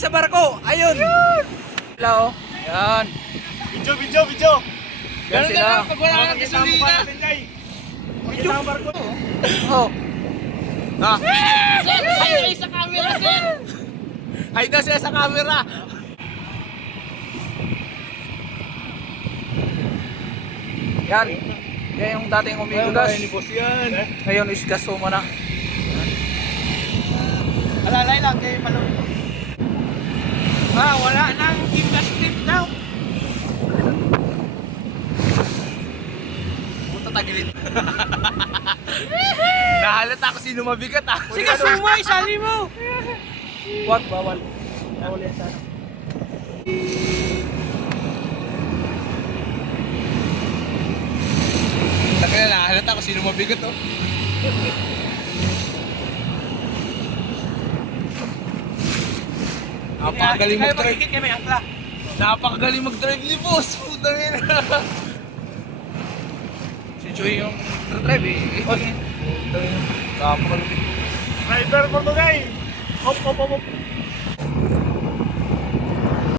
sa barko. Ayun. Hello. Yan. Video. Yan sila. Pag wala nang gasolina. Makita ang barko. Oh. Ah. Sir, kayo sa camera, sir. Hay daw siya sa camera. Yan. Yan yung dating umigas. boss yan. Ngayon is gasuma na. Alalay lang kayo malo. Wala nang gas trip daw. Puta tagilid. Nahalata ako sino mabigat ah. Sige, sumo, isali mo. Wag, bawal. Bawal yan sana. Taka na, nahalata ako sino mabigat oh. Napakagaling mag-drive. Kaya may angkla. Napakagaling mag-drive ni boss. Puta na. Si Joy yung drive eh. Napakagaling. Driver mo to guys. Hop.